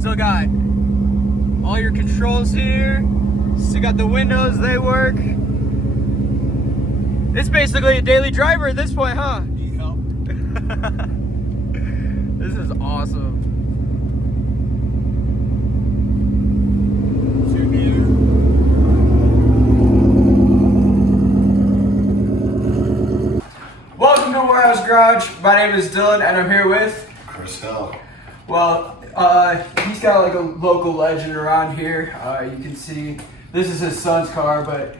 Still got all your controls here. Still got the windows, they work. It's basically a daily driver at this point, huh? Need help? This is awesome. Welcome to Warehouse Garage. My name is Dylan and I'm here with Chris Hill. Well, he's got like a local legend around here. You can see this is his son's car, but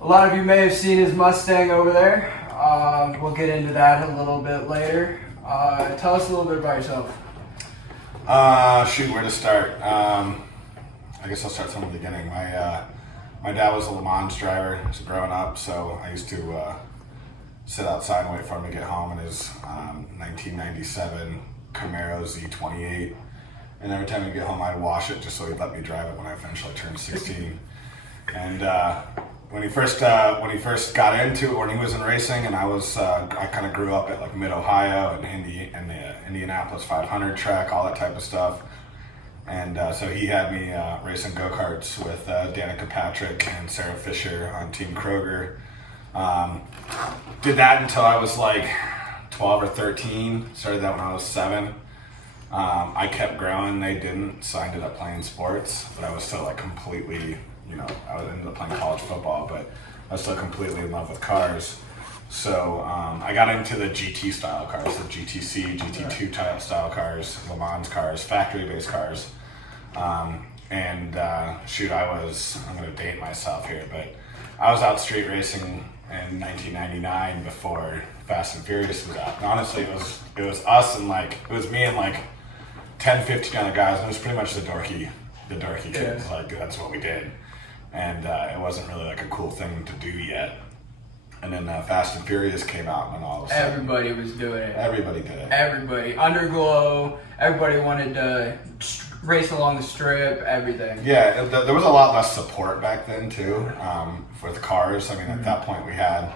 a lot of you may have seen his Mustang over there. We'll get into that a little bit later. Tell us a little bit about yourself. Shoot, where to start? I guess I'll start from the beginning. My dad was a Le Mans driver growing up, so I used to sit outside and wait for him to get home in his 1997 Camaro Z28. And every time he'd get home, I'd wash it just so he'd let me drive it when I eventually turned 16. And when he first got into it, when he was in racing, and I kind of grew up at like Mid-Ohio and the Indianapolis 500 track, all that type of stuff. And so he had me racing go-karts with Danica Patrick and Sarah Fisher on Team Kroger. Did that until I was like 12 or 13. Started that when I was 7. I kept growing, they didn't, so I ended up playing sports, but I was still like completely, I was ended up playing college football, but I was still completely in love with cars. So I got into the GT style cars, the GTC, GT2 type style cars, Le Mans cars, factory-based cars. Shoot, I'm gonna date myself here, but I was out street racing in 1999 before Fast and Furious was out. And honestly, it was us and it was me and like 10, 15 other guys, and it was pretty much the dorky kids. Like that's what we did, and it wasn't really like a cool thing to do yet. And then Fast and Furious came out, and all of a sudden Everybody was doing it. Everybody did it. Everybody, Underglow. Everybody wanted to race along the strip. Everything. Yeah, there was a lot less support back then too, with cars. I mean, at that point we had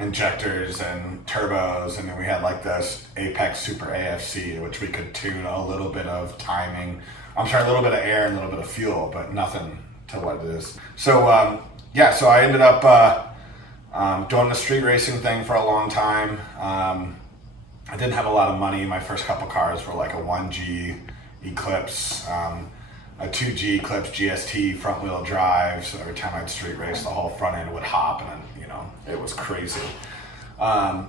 injectors and turbos, and then we had like this Apex Super AFC, which we could tune a little bit of timing. A little bit of air and a little bit of fuel, but nothing to what it is. So so I ended up doing the street racing thing for a long time. I didn't have a lot of money. My first couple cars were like a 1G Eclipse, a 2G Eclipse GST front wheel drive. So every time I'd street race, the whole front end would hop, and it was crazy. I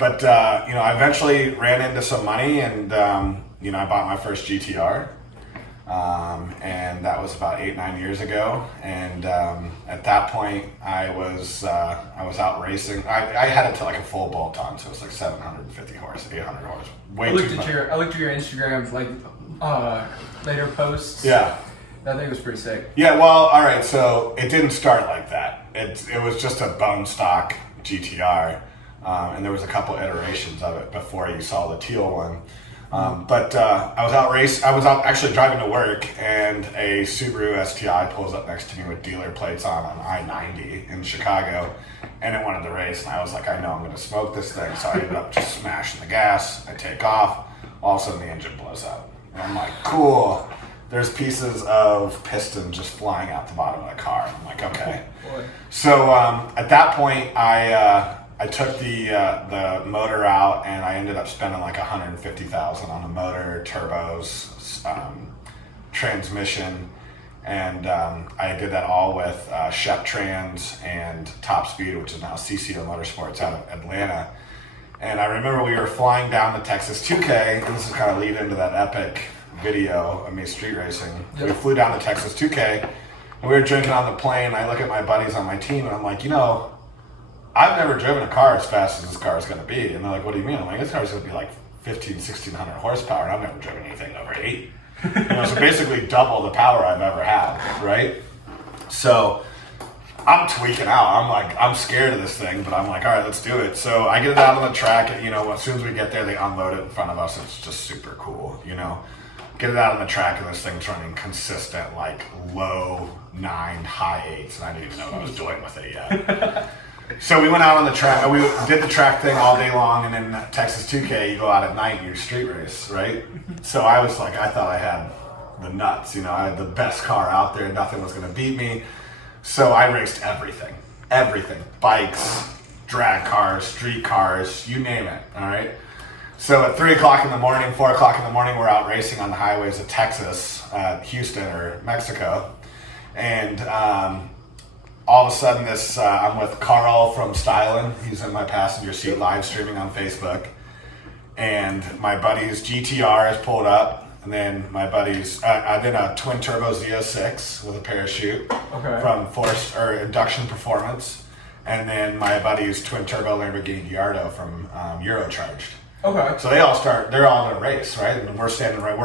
eventually ran into some money, and I bought my first GTR. And that was about 8-9 years ago. And at that point, I was out racing. I had it to like a full bolt on, so it was like 750 horse, 800 horse. I looked at your Instagram later posts. Yeah, that thing was pretty sick. Yeah, well, all right. So it didn't start like that. It was just a bone stock GTR, and there was a couple iterations of it before you saw the teal one. I was out actually driving to work, and a Subaru STI pulls up next to me with dealer plates on I-90 in Chicago, and it wanted to race, and I was like, I know I'm going to smoke this thing, so I ended up just smashing the gas. I take off, all of a sudden the engine blows up, and I'm like, cool. There's pieces of piston just flying out the bottom of the car. I'm like, okay. So at that point, I took the motor out, and I ended up spending like $150,000 on the motor, turbos, transmission, and I did that all with Shep Trans and Top Speed, which is now CCO Motorsports out of Atlanta. And I remember we were flying down the Texas 2K, and this is kind of lead into that epic video of me street racing. We flew down to Texas 2K, and we were drinking on the plane. I look at my buddies on my team, and I'm like, you know, I've never driven a car as fast as this car is going to be. And they're like, what do you mean? I'm like, this car is going to be like 1,600 horsepower, and I've never driven anything over 8. You know, so basically double the power I've ever had, right? So I'm tweaking out. I'm like, I'm scared of this thing, but I'm like, all right, let's do it. So I get it out on the track, and, you know, as soon as we get there, they unload it in front of us. It's just super cool, you know. Get it out on the track, and this thing's running consistent, like low 9, high 8s, and I didn't even know what I was doing with it yet. So we went out on the track. We did the track thing all day long, and then Texas 2K, you go out at night and you street race, right? So I was like, I thought I had the nuts, you know, I had the best car out there, nothing was going to beat me. So I raced everything, bikes, drag cars, street cars, you name it, all right? So at 3 o'clock in the morning, 4 o'clock in the morning, we're out racing on the highways of Texas, Houston or Mexico. And all of a sudden I'm with Carl from Stylin'. He's in my passenger seat live streaming on Facebook. And my buddy's GTR is pulled up. And then my buddy's, I did a twin turbo Z06 with a parachute from Induction Performance. And then my buddy's twin turbo Lamborghini Gallardo from Eurocharged. Okay. So they're all in a race, right? And we're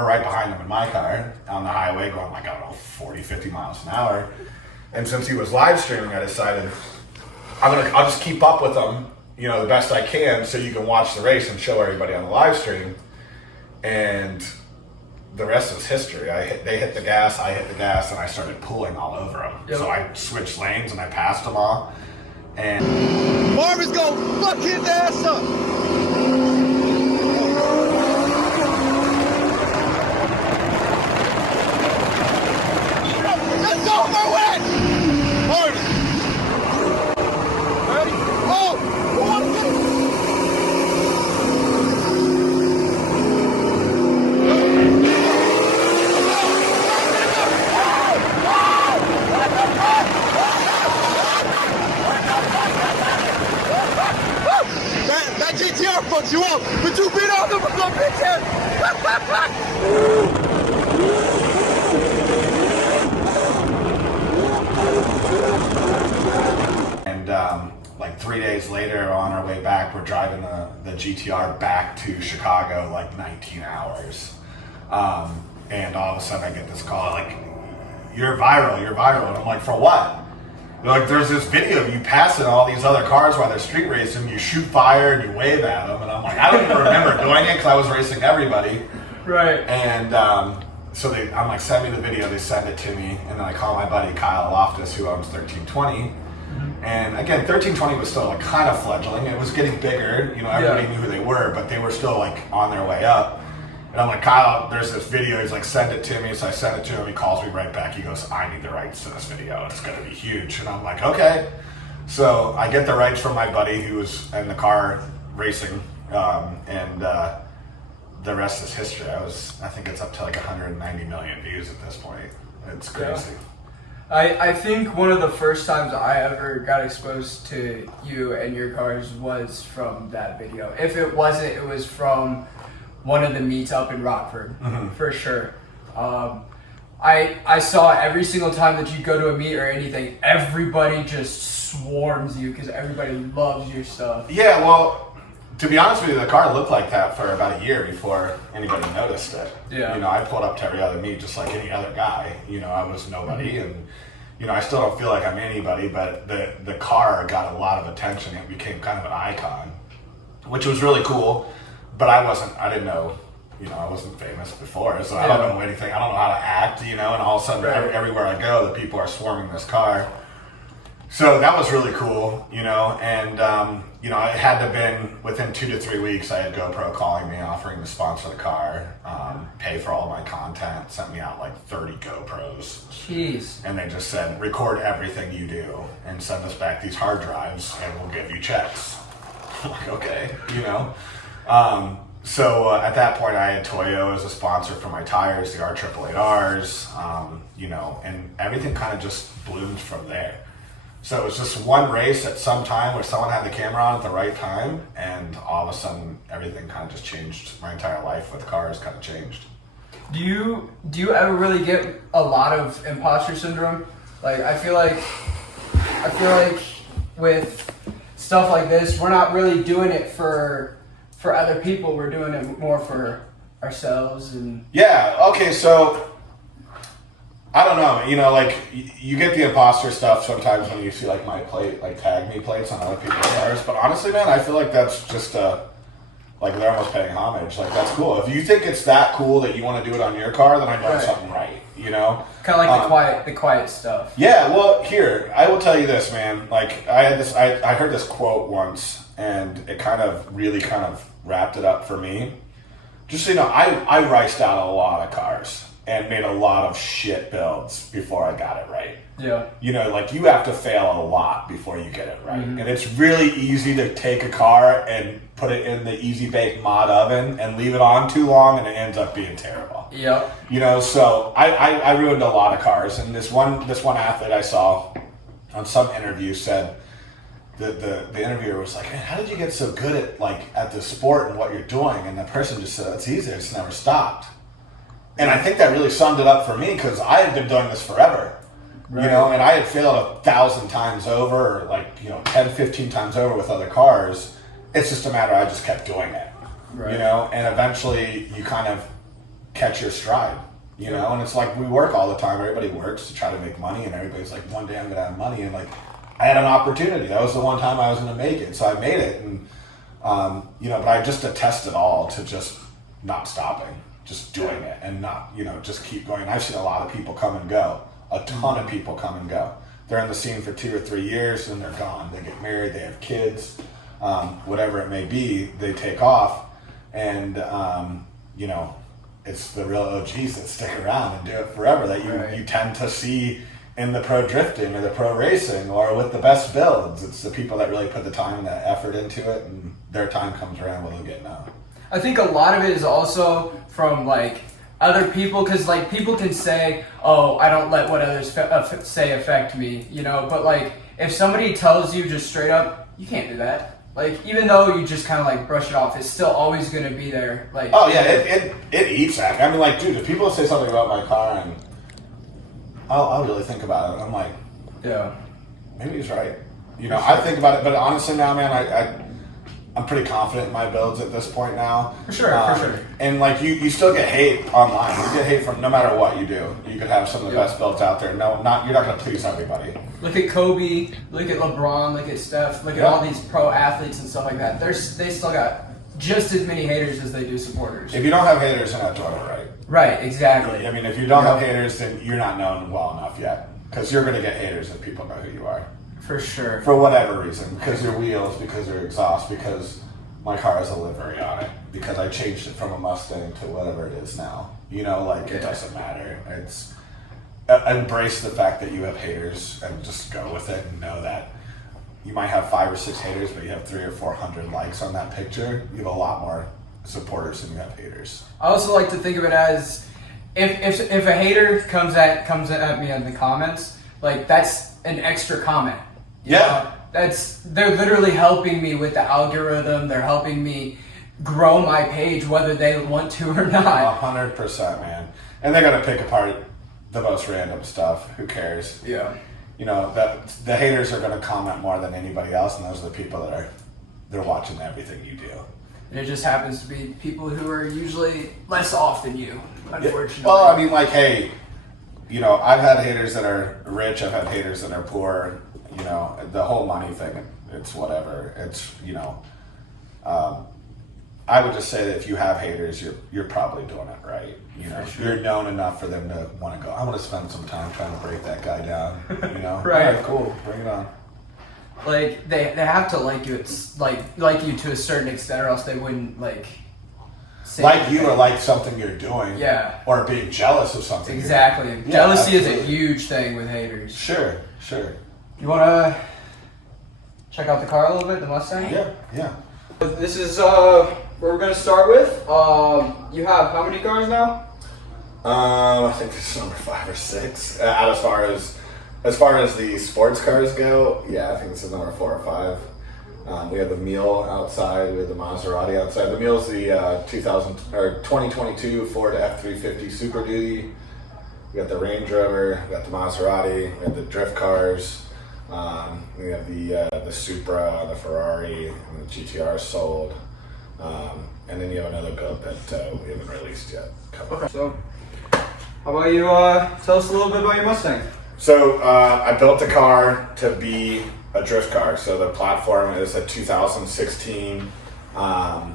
right behind them in my car on the highway going like, I don't know, 40, 50 miles an hour. And since he was live streaming, I decided I'll just keep up with them, you know, the best I can so you can watch the race and show everybody on the live stream. And the rest is history. They hit the gas, I hit the gas, and I started pulling all over them. Yep. So I switched lanes and I passed them all. And Marvin's gonna fuck his ass up. It's over with! Marvin! Ready? Oh! That GTR fucks you up, but you beat all the bitches! And like 3 days later, on our way back, we're driving the GTR back to Chicago, like 19 hours. And all of a sudden I get this call, like, you're viral. And I'm like, for what? They're like, there's this video of you passing all these other cars while they're street racing, you shoot fire and you wave at them. And I'm like, I don't even remember doing it because I was racing everybody. Right. And so I'm like, send me the video. They send it to me. And then I call my buddy Kyle Loftus, who owns 1320. And again, 1320 was still like kind of fledgling. It was getting bigger. You know, everybody knew who they were, but they were still like on their way up. And I'm like, Kyle, there's this video. He's like, send it to me. So I send it to him. He calls me right back. He goes, I need the rights to this video. It's going to be huge. And I'm like, okay. So I get the rights from my buddy who was in the car racing. And the rest is history. I think it's up to like 190 million views at this point. It's crazy. Yeah. I think one of the first times I ever got exposed to you and your cars was from that video. If it wasn't, it was from one of the meets up in Rockford, for sure. I saw every single time that you go to a meet or anything, everybody just swarms you because everybody loves your stuff. Yeah, well, to be honest with you, the car looked like that for about a year before anybody noticed it. Yeah. You know, I pulled up to every other meet just like any other guy. You know, I was nobody, and you know, I still don't feel like I'm anybody, but the car got a lot of attention. It became kind of an icon, which was really cool. But I didn't know, you know, I wasn't famous before, so I don't know anything. I don't know how to act, you know, and all of a sudden, everywhere I go, the people are swarming this car. So that was really cool, you know, and, you know, it had to have been within 2 to 3 weeks. I had GoPro calling me, offering to sponsor the car, pay for all my content, sent me out like 30 GoPros. Jeez. And they just said, record everything you do and send us back these hard drives and we'll give you checks. I'm like, okay, you know. So at that point, I had Toyo as a sponsor for my tires, the R888Rs, you know, and everything kind of just bloomed from there. So it was just one race at some time where someone had the camera on at the right time, and all of a sudden, everything kind of just changed. My entire life with cars kind of changed. Do you ever really get a lot of imposter syndrome? Like I feel like with stuff like this, we're not really doing it for other people. We're doing it more for ourselves. And yeah, okay, so I don't know. You know, like you get the imposter stuff sometimes when you see like my plate, like tag me plates on other people's cars. But honestly, man, I feel like that's just like they're almost paying homage. Like that's cool. If you think it's that cool that you want to do it on your car, then I'm doing something right. You know, kind of like the quiet stuff. Yeah. Well, here I will tell you this, man. Like I heard this quote once, and it kind of wrapped it up for me. Just so you know, I riced out a lot of cars and made a lot of shit builds before I got it right. Yeah. You know, like you have to fail a lot before you get it right. Mm-hmm. And it's really easy to take a car and put it in the easy bake mod oven and leave it on too long and it ends up being terrible. Yep. You know, so I ruined a lot of cars. And this one athlete I saw on some interview said, the interviewer was like, man, how did you get so good at the sport and what you're doing? And the person just said, it's easy, it's never stopped. And I think that really summed it up for me because I had been doing this forever, right. You know, and I had failed 1,000 times over, or 10, 15 times over with other cars. It's just a matter, I just kept doing it, right. You know, and eventually you kind of catch your stride, you know, and it's like we work all the time. Everybody works to try to make money, and everybody's like, one day I'm going to have money, and I had an opportunity. That was the one time I was going to make it, so I made it, and but I just attest it all to just not stopping. Just doing it and not, just keep going. I've seen a lot of people come and go. A ton of people come and go. They're in the scene for 2 or 3 years and they're gone. They get married, they have kids, whatever it may be, they take off. And, it's the real OGs that stick around and do it forever that you tend to see in the pro drifting or the pro racing or with the best builds. It's the people that really put the time and the effort into it, and their time comes around when they'll get known. I think a lot of it is also from other people, because people can say, oh, I don't let what others say affect me, but if somebody tells you just straight up, you can't do that. Even though you just kind of brush it off, it's still always going to be there. Oh yeah, it eats at me. I mean, dude, if people say something about my car and I'll really think about it, I'm like, yeah, maybe he's right. I think about it, but honestly now, man, I'm pretty confident in my builds at this point now. For sure. And you still get hate online. You get hate from no matter what you do. You could have some of the best builds out there. You're not going to please everybody. Look at Kobe. Look at LeBron. Look at Steph. Look at all these pro athletes and stuff like that. They still got just as many haters as they do supporters. If you don't have haters, you're not doing it right. Right. Exactly. I mean, if you don't have haters, then you're not known well enough yet. Because you're going to get haters if people know who you are. For sure. For whatever reason. Because your wheels, because your exhaust, because my car has a livery on it. Because I changed it from a Mustang to whatever it is now. It doesn't matter. It's embrace the fact that you have haters and just go with it and know that you might have 5 or 6 haters, but you have 300 or 400 likes on that picture. You have a lot more supporters than you have haters. I also like to think of it as if a hater comes at me in the comments, that's an extra comment. Yeah. They're literally helping me with the algorithm. They're helping me grow my page, whether they want to or not. 100%, man. And they're gonna pick apart the most random stuff. Who cares? Yeah. The haters are gonna comment more than anybody else, and those are the people they're watching everything you do. And it just happens to be people who are usually less off than you, unfortunately. Yeah. Well, I mean, hey, I've had haters that are rich. I've had haters that are poor. The whole money thing, it's whatever. It's, I would just say that if you have haters, you're probably doing it right. Sure. You're known enough for them to want to go, I want to spend some time trying to break that guy down. Right. All right, cool. Bring it on. They have to like you. It's like you to a certain extent, or else they wouldn't say like you or like something you're doing. Yeah. Or being jealous of something. Exactly. Jealousy is a huge thing with haters. Sure. You want to check out the car a little bit, the Mustang? Yeah. This is where we're going to start with. You have how many cars now? I think this is number 5 or 6. As far as the sports cars go, yeah, I think this is number 4 or 5. We have the Mule outside. We have the Maserati outside. The Mule is the 2022 Ford F350 Super Duty. We got the Range Rover. We got the Maserati. We have the drift cars. We have the Supra, the Ferrari, and the GTR sold. And then you have another build that we haven't released yet. Okay. So, how about you tell us a little bit about your Mustang? So I built the car to be a drift car. So the platform is a 2016 Ford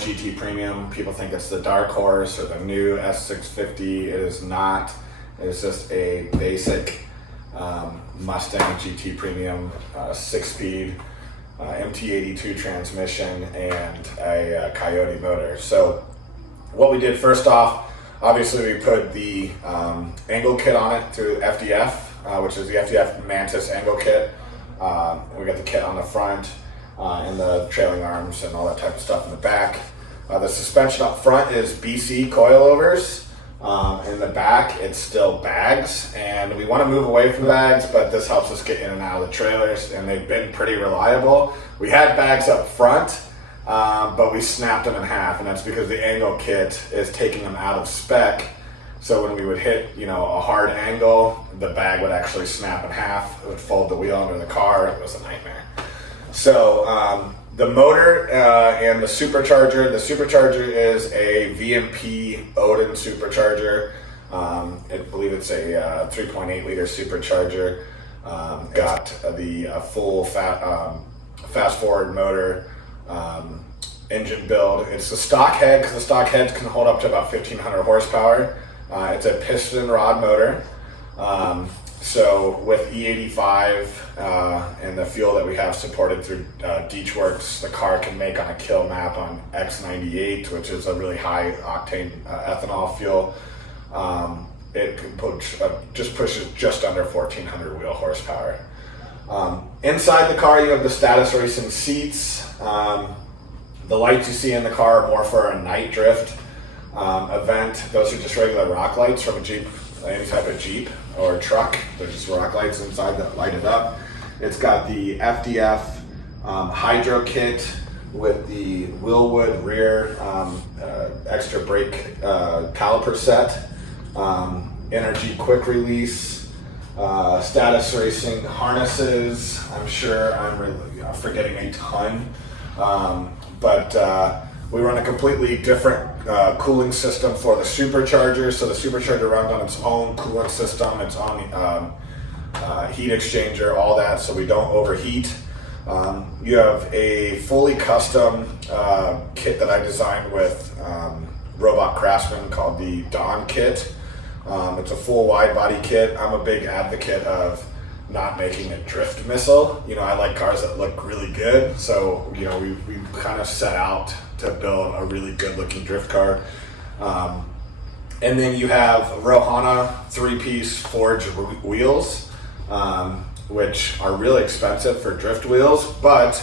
GT Premium. People think it's the dark horse or the new S650. It is not. It is just a basic Mustang GT Premium 6-speed MT82 transmission and a Coyote motor. So what we did first off, obviously we put the angle kit on it through FDF, which is the FDF Mantis angle kit. We got the kit on the front and the trailing arms and all that type of stuff in the back. The suspension up front is BC coilovers. In the back, it's still bags, and we want to move away from bags, but this helps us get in and out of the trailers, and they've been pretty reliable. We had bags up front, but we snapped them in half, and that's because the angle kit is taking them out of spec. So when we would hit, a hard angle, the bag would actually snap in half. It would fold the wheel under the car. It was a nightmare. So the motor and the supercharger. The supercharger is a VMP Odin supercharger. I believe it's a 3.8 liter supercharger. Got the full fast forward motor, engine build. It's the stock head, because the stock heads can hold up to about 1,500 horsepower. It's a piston rod motor. So with E85 and the fuel that we have supported through DeechWorks, the car can make on a kill map on X98, which is a really high octane ethanol fuel. It can just pushes just under 1,400 wheel horsepower. Inside the car, you have the status racing seats. The lights you see in the car are more for a night drift event. Those are just regular rock lights from a Jeep, any type of Jeep or truck. They're just rock lights inside that light it up. It's got the FDF hydro kit with the Willwood rear extra brake caliper set, energy quick release, status racing harnesses. I'm sure I'm forgetting a ton, but we run a completely different cooling system for the supercharger. So the supercharger runs on its own coolant system, its own heat exchanger, all that, so we don't overheat. You have a fully custom kit that I designed with Robot Craftsman called the Dawn kit. It's a full wide body kit. I'm a big advocate of not making a drift missile. I like cars that look really good, so we kind of set out to build a really good looking drift car. And then you have Rohana 3-piece forged wheels, which are really expensive for drift wheels, but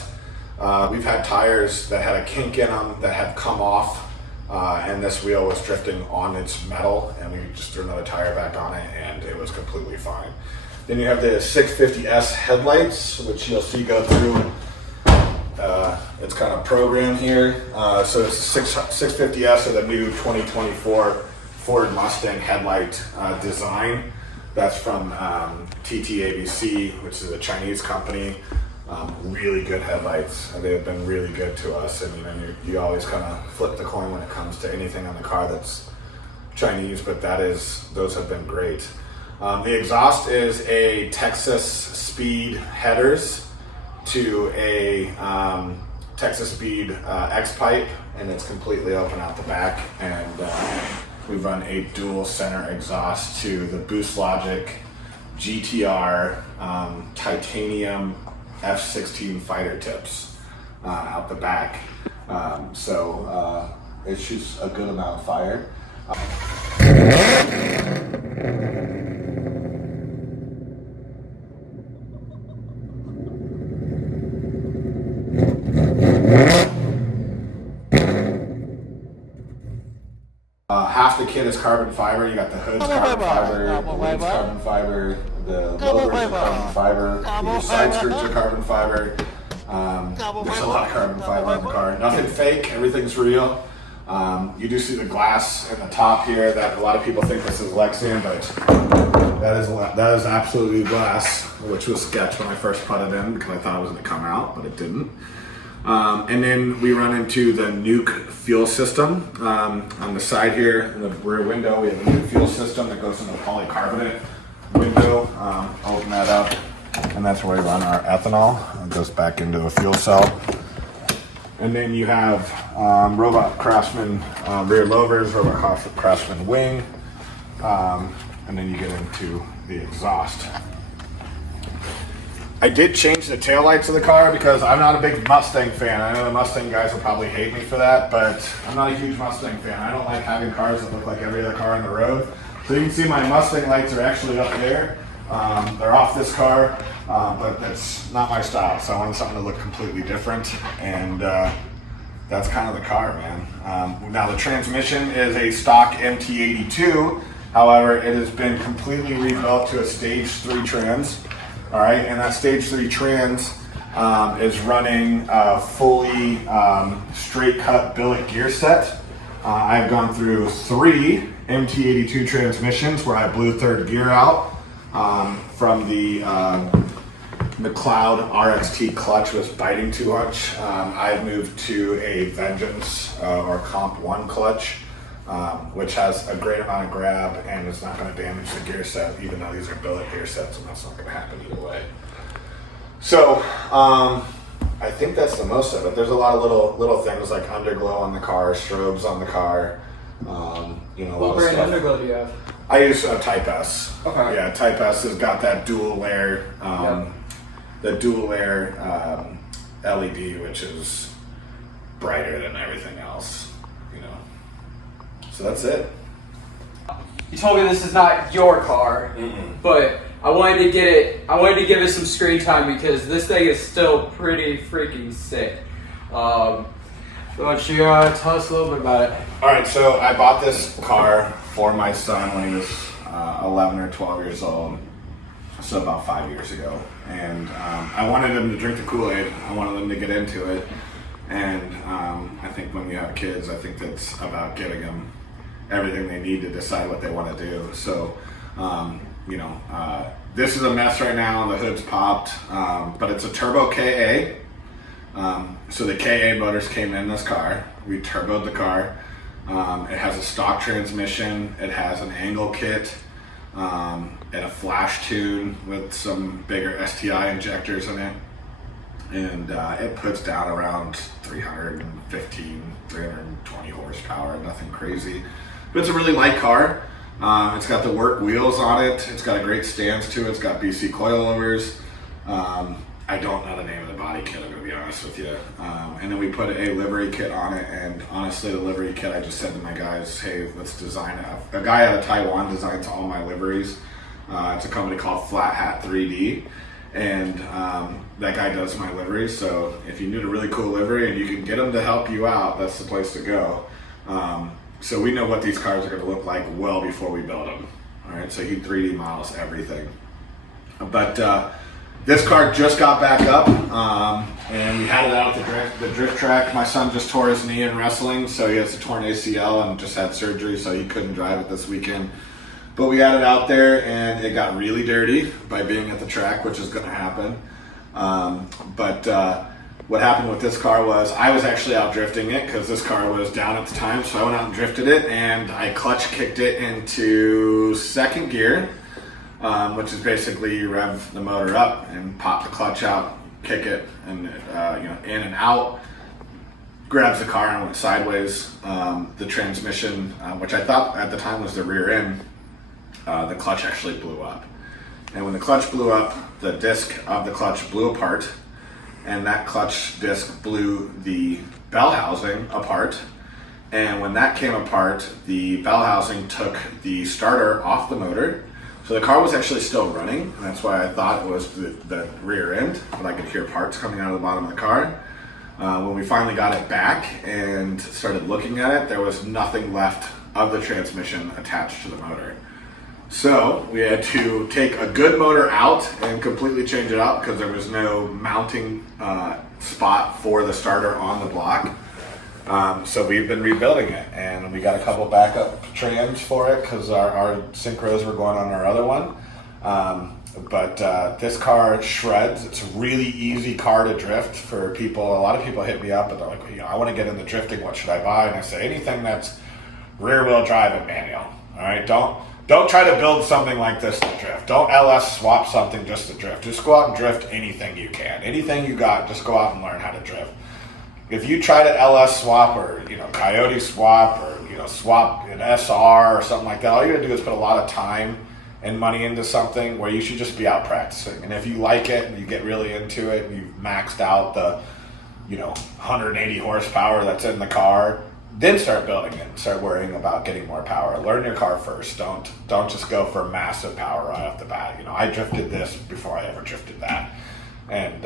we've had tires that had a kink in them that had come off, and this wheel was drifting on its metal, and we just threw another tire back on it and it was completely fine. Then you have the 650S headlights, which you'll see go through. It's kind of programmed here. So it's 650S of the new 2024 Ford Mustang headlight design. That's from TTABC, which is a Chinese company. Really good headlights. They've been really good to us, and you always kind of flip the coin when it comes to anything on the car that's Chinese, but those have been great. The exhaust is a Texas Speed headers to a Texas Speed X-pipe, and it's completely open out the back. And we run a dual center exhaust to the Boost Logic GTR titanium F16 fighter tips out the back. So it shoots a good amount of fire. Half the kit is carbon fiber. You got the hood's carbon fiber, the lid's carbon fiber, the lower's carbon fiber, the side skirts are carbon fiber. There's a lot of carbon fiber in the car. Nothing fake, everyth's real. You do see the glass in the top here that a lot of people think this is Lexian, but that is absolutely glass, which was sketched when I first put it in because I thought it was going to come out, but it didn't. And then we run into the Nuke fuel system. On the side here, in the rear window, we have a Nuke fuel system that goes into the polycarbonate window. Open that up, and that's where we run our ethanol. It goes back into a fuel cell. And then you have Robot Craftsman rear louvers, Robot Craftsman wing, and then you get into the exhaust. I did change the taillights of the car because I'm not a big Mustang fan. I know the Mustang guys will probably hate me for that, but I'm not a huge Mustang fan. I don't like having cars that look like every other car on the road. So you can see my Mustang lights are actually up there. They're off this car, but that's not my style. So I wanted something to look completely different, and that's kind of the car, man. Now the transmission is a stock MT82. However, it has been completely rebuilt to a stage 3 trans. All right, and that stage 3 trans is running a fully straight cut billet gear set. I've gone through 3 MT82 transmissions where I blew third gear out from the McLeod RXT clutch was biting too much. I've moved to a Vengeance or Comp 1 clutch, which has a great amount of grab and it's not going to damage the gear set, even though these are billet gear sets, and that's not going to happen either way. So I think that's the most of it. There's a lot of little things like underglow on the car, strobes on the car. What brand underglow do you have? I use Type S. Okay. Yeah, Type S has got that dual layer, LED, which is brighter than everything else. So that's it. You told me this is not your car, but I wanted to get it. I wanted to give it some screen time because this thing is still pretty freaking sick. Why don't you tell us a little bit about it? All right, so I bought this car for my son when he was 11 or 12 years old, so about 5 years ago. And I wanted him to drink the Kool-Aid. I wanted him to get into it. And I think when you have kids, I think that's about giving them everything they need to decide what they want to do. So, this is a mess right now. The hood's popped, but it's a turbo KA. So the KA motors came in this car. We turboed the car. It has a stock transmission. It has an angle kit and a flash tune with some bigger STI injectors in it. And it puts down around 315, 320 horsepower, nothing crazy. But it's a really light car. It's got the work wheels on it. It's got a great stance to it. It's got BC coilovers. I don't know the name of the body kit, I'm going to be honest with you. And then we put a livery kit on it, and honestly, the livery kit, I just said to my guys, hey, let's design it. A guy out of Taiwan designs all my liveries. It's a company called Flat Hat 3D, and that guy does my liveries. So if you need a really cool livery and you can get him to help you out, that's the place to go. So we know what these cars are going to look like well before we build them. All right, so he 3D models everything. But this car just got back up, and we had it out at the drift track. My son just tore his knee in wrestling, so he has a torn ACL and just had surgery, so he couldn't drive it this weekend. But we had it out there, and it got really dirty by being at the track, which is going to happen. What happened with this car was I was actually out drifting it because this car was down at the time, so I went out and drifted it, and I clutch kicked it into second gear, which is basically you rev the motor up and pop the clutch out, kick it, and in and out. Grabs the car and went sideways. The transmission, which I thought at the time was the rear end, the clutch actually blew up. And when the clutch blew up, the disc of the clutch blew apart, and that clutch disc blew the bell housing apart. And when that came apart, the bell housing took the starter off the motor. So the car was actually still running, and that's why I thought it was the rear end, but I could hear parts coming out of the bottom of the car. When we finally got it back and started looking at it, there was nothing left of the transmission attached to the motor. So we had to take a good motor out and completely change it out because there was no mounting spot for the starter on the block. So we've been rebuilding it, and we got a couple backup trams for it because our synchros were going on our other one. But this car shreds. It's a really easy car to drift for people. A lot of people hit me up and they're like, I want to get into drifting. What should I buy? And I say anything that's rear wheel drive and manual. All right, don't try to build something like this to drift. Don't LS swap something just to drift. Just go out and drift anything you can. Anything you got, just go out and learn how to drift. If you try to LS swap or Coyote swap or swap an SR or something like that, all you gotta do is put a lot of time and money into something where you should just be out practicing. And if you like it and you get really into it and you've maxed out the 180 horsepower that's in the car, then start building it and start worrying about getting more power. Learn your car first. Don't just go for massive power right off the bat. I drifted this before I ever drifted that. And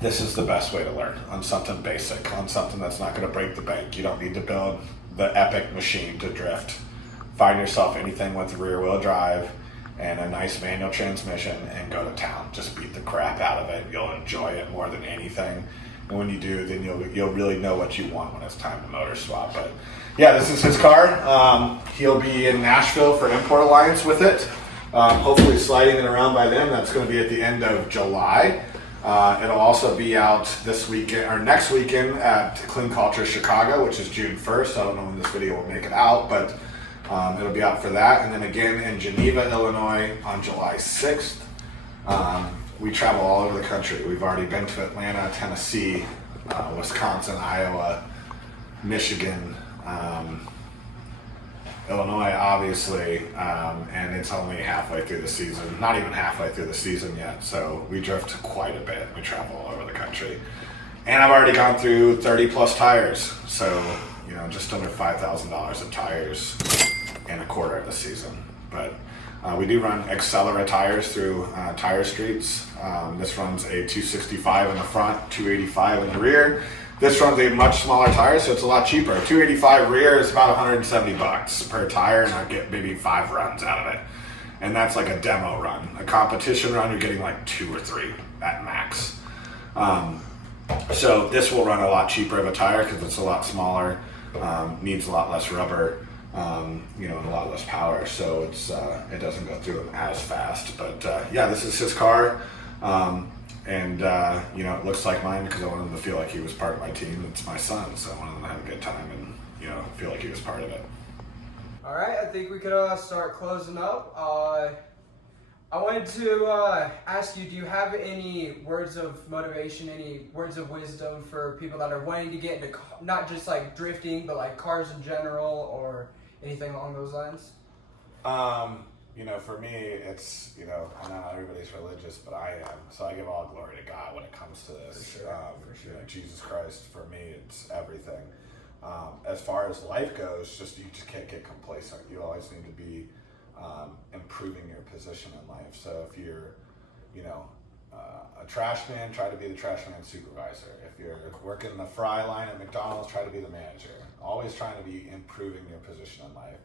this is the best way to learn, on something basic, on something that's not going to break the bank. You don't need to build the epic machine to drift. Find yourself anything with rear wheel drive and a nice manual transmission and go to town. Just beat the crap out of it. You'll enjoy it more than anything. And when you do, then you'll really know what you want when it's time to motor swap. But yeah, this is his car. He'll be in Nashville for Import Alliance with it. Hopefully sliding it around by then. That's going to be at the end of July. It'll also be out this weekend or next weekend at Clean Culture Chicago, which is June 1st. I don't know when this video will make it out, but it'll be out for that. And then again in Geneva, Illinois on July 6th. We travel all over the country. We've already been to Atlanta, Tennessee, Wisconsin, Iowa, Michigan, Illinois, obviously, and it's only halfway through the season. Not even halfway through the season yet, so we drift quite a bit. We travel all over the country. And I've already gone through 30 plus tires, so just under $5,000 of tires in a quarter of the season. But we do run Accelera tires through Tire Streets. This runs a 265 in the front, 285 in the rear. This runs a much smaller tire, so it's a lot cheaper. 285 rear is about $170 per tire, and I get maybe 5 runs out of it. And that's like a demo run. A competition run, you're getting like 2 or 3 at max. So this will run a lot cheaper of a tire because it's a lot smaller, needs a lot less rubber. And a lot less power, so it doesn't go through them as fast. But yeah, this is his car, and it looks like mine because I wanted him to feel like he was part of my team. It's my son, so I wanted him to have a good time and feel like he was part of it. All right, I think we could start closing up. I wanted to ask you, do you have any words of motivation, any words of wisdom for people that are wanting to get into not just like drifting, but like cars in general or anything along those lines? For me, it's, I know not everybody's religious, but I am. So I give all glory to God when it comes to this. For sure. Jesus Christ, for me, it's everything. As far as life goes, you just can't get complacent. You always need to be improving your position in life. So if you're, a trash man, try to be the trash man supervisor. If you're working the fry line at McDonald's, try to be the manager. Always trying to be improving your position in life.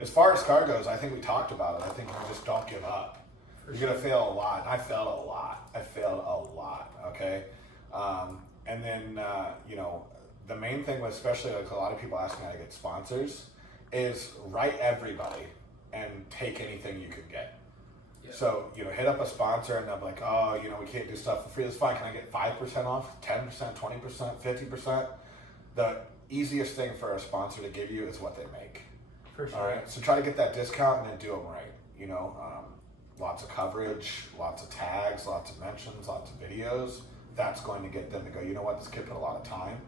As far as car goes, I think we talked about it. I think you just don't give up. You're going to fail a lot. I failed a lot. Okay? And then, the main thing was, especially like a lot of people ask me how to get sponsors, is write everybody and take anything you can get. Yeah. So, hit up a sponsor and they'll be like, oh, we can't do stuff for free. That's fine. Can I get 5% off, 10%, 20%, 50%? The easiest thing for a sponsor to give you is what they make. For sure. All right. So try to get that discount and then do them right. Lots of coverage, lots of tags, lots of mentions, lots of videos. That's going to get them to go, this kid put a lot of time.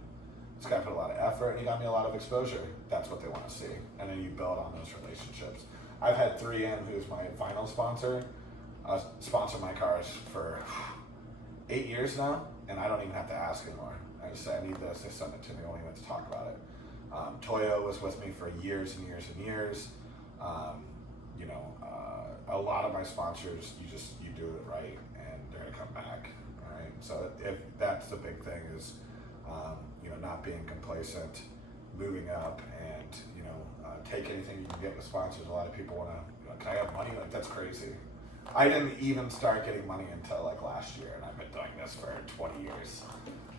This guy put a lot of effort and he got me a lot of exposure. That's what they want to see. And then you build on those relationships. I've had 3M, who's my vinyl sponsor, sponsor my cars for 8 years now, and I don't even have to ask anymore. I just say, I need this, they send it to me, I don't even have to talk about it. Toyo was with me for years and years and years. A lot of my sponsors, you do it right, and they're gonna come back, all right? So if that's the big thing is, not being complacent, moving up, and, take anything you can get with sponsors. A lot of people wanna, can I have money? Like, that's crazy. I didn't even start getting money until like last year, and I've been doing this for 20 years.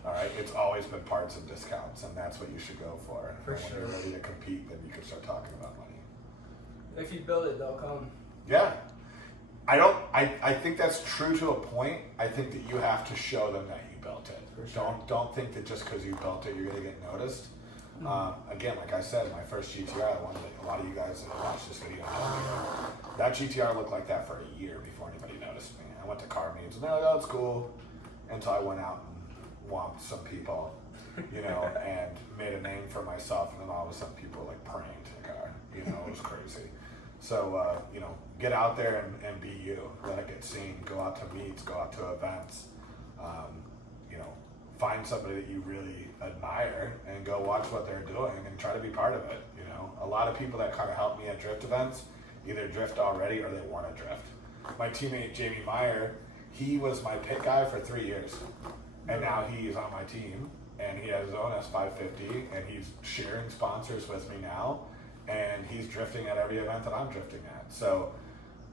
All right, it's always been parts and discounts, and that's what you should go for. For and when sure. you're ready to compete, then you can start talking about money. If you build it, they'll come. Yeah. I think that's true to a point. I think that you have to show them that you built it. For sure. Don't think that just because you built it, you're gonna get noticed. Again, like I said, my first GTR, one that a lot of you guys that watched this video know, that GTR looked like that for a year before anybody noticed me. I went to car meets and they're like, oh, it's cool. Until I went out and whomped some people, you know, and made a name for myself, and then all of a sudden people were like praying to the car. You know, it was crazy. So, you know, get out there and be you. Let it get seen. Go out to meets, go out to events. You know, find somebody that you really admire and go watch what they're doing and try to be part of it. You know, a lot of people that kind of help me at drift events either drift already or they want to drift. My teammate Jamie Meyer, he was my pit guy for 3 years, and now he's on my team and he has his own S550 and he's sharing sponsors with me now, and he's drifting at every event that I'm drifting at. So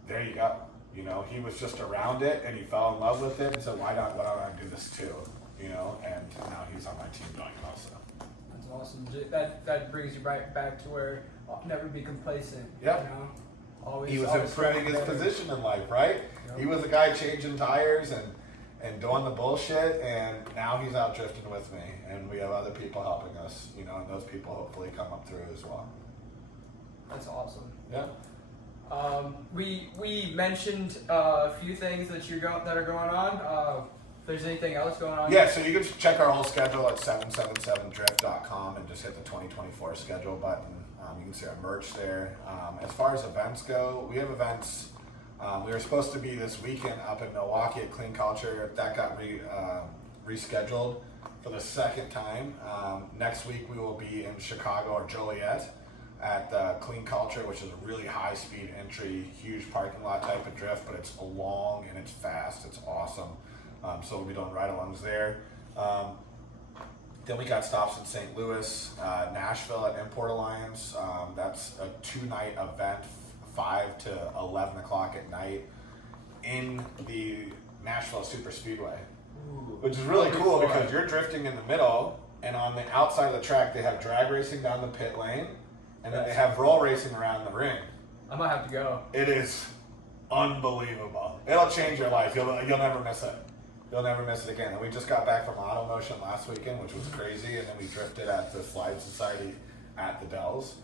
there you go. You know, he was just around it and he fell in love with it and said, why don't I do this too? You know, and now he's on my team doing it also. That's awesome. That brings you right back to where never be complacent. Yep. You know? Always, He was always improving his better. position in life, right? Yep. He was a guy changing tires and doing the bullshit, and now he's out drifting with me, and we have other people helping us, you know, and those people hopefully come up through as well. That's awesome. Yeah. We mentioned a few things that that are going on. If there's anything else going on? Yeah, so you can check our whole schedule at 777drift.com and just hit the 2024 schedule button. You can see our merch there. As far as events go, we have events. We were supposed to be this weekend up in Milwaukee at Clean Culture. That got rescheduled for the second time. Next week we will be in Chicago or Joliet at Clean Culture, which is a really high speed entry, huge parking lot type of drift, but it's long and it's fast. It's awesome. So we'll be doing ride-alongs there. Then we got stops in St. Louis, Nashville at Import Alliance. That's a 2-night event, 5 to 11 o'clock at night in the Nashville Super Speedway, which is really cool because you're drifting in the middle, and on the outside of the track they have drag racing down the pit lane, and then they have roll racing around the ring. I might have to go. It is unbelievable. It'll change your life. You'll never miss it. You'll never miss it again. And we just got back from Auto Motion last weekend, which was crazy, and then we drifted at the Slide Society at the Dells.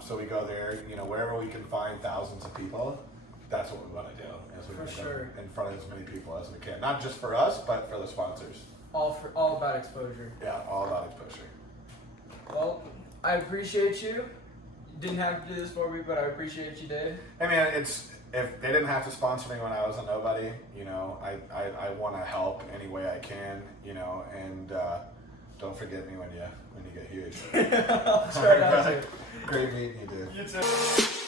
So we go there, you know, wherever we can find thousands of people. That's what we want to do. Is we For want to sure. go in front of as many people as we can, not just for us, but for the sponsors. All about exposure. Yeah, all about exposure. Well, I appreciate you. You didn't have to do this for me, but I appreciate you did. I mean, if they didn't have to sponsor me when I was a nobody, you know, I want to help any way I can, you know, and don't forget me when you get huge. I'll try not to. Great meeting you, dude. You too.